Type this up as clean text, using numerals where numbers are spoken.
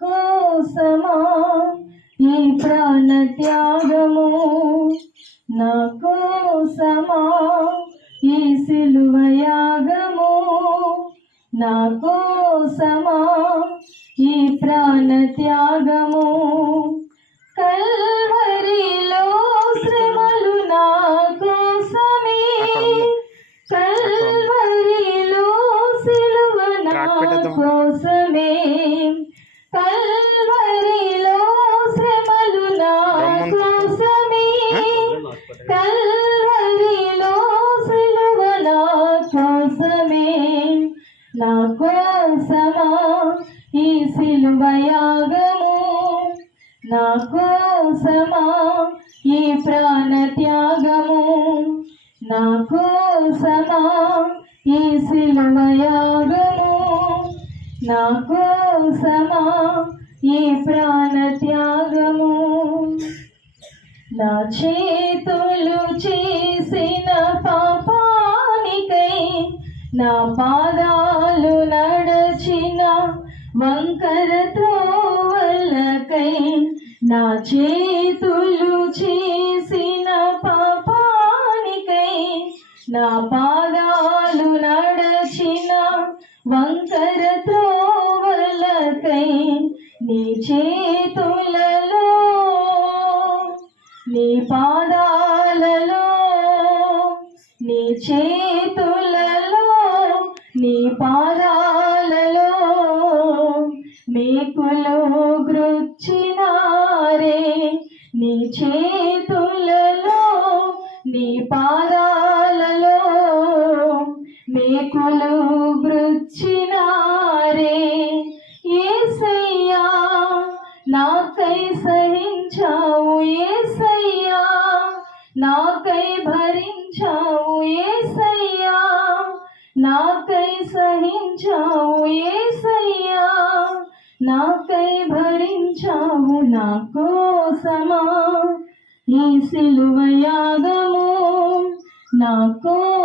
కోసమా ఈ ప్రాణ త్యాగము, నా కోసమా ఈ సిలువ యాగము, నా కోసమా ఈ ప్రాణ త్యాగము. కల్వరిలో శ్రమలు నా కోసమే, కల్వరిలో సిలువ నా కోసమే, కల్వరిలో శ్రమలు నా కోసమే, కల్వరిలో సిలువ నా కోసమే, నా కోసమా ఈ సిలువ యాగము, నా కోసమా ఈ ప్రాణ త్యాగము, నా కోసమా ఈ సిలువ యాగము, నా కోసమా ఈ ప్రాణ త్యాగము. నా చేతులు చేసిన పాపానికై, నా పాదాలు నడచిన వంకర త్రోవలకై, నా చేతులు చేసిన పాపానికై, నా పాదాలు నడచిన వంకర త్రోవలకై, నీ చేతులలో నీ పాదాలలో, నీ చేతులలో నీ పాదాలలో మేకులు గ్రుచ్చినారే, నీ చేతులలో నీ పాదాలలో మేకులు గ్రుచ్చినారే. యేసయ్యా నాకై సహించావు, యేసయ్యా నాకై భరించావు, యేసయ్యా నాకై సహించావు, యేసయ్యా నాకై భరించావు, నా కోసమా ఈ సిలువ యాగము, నా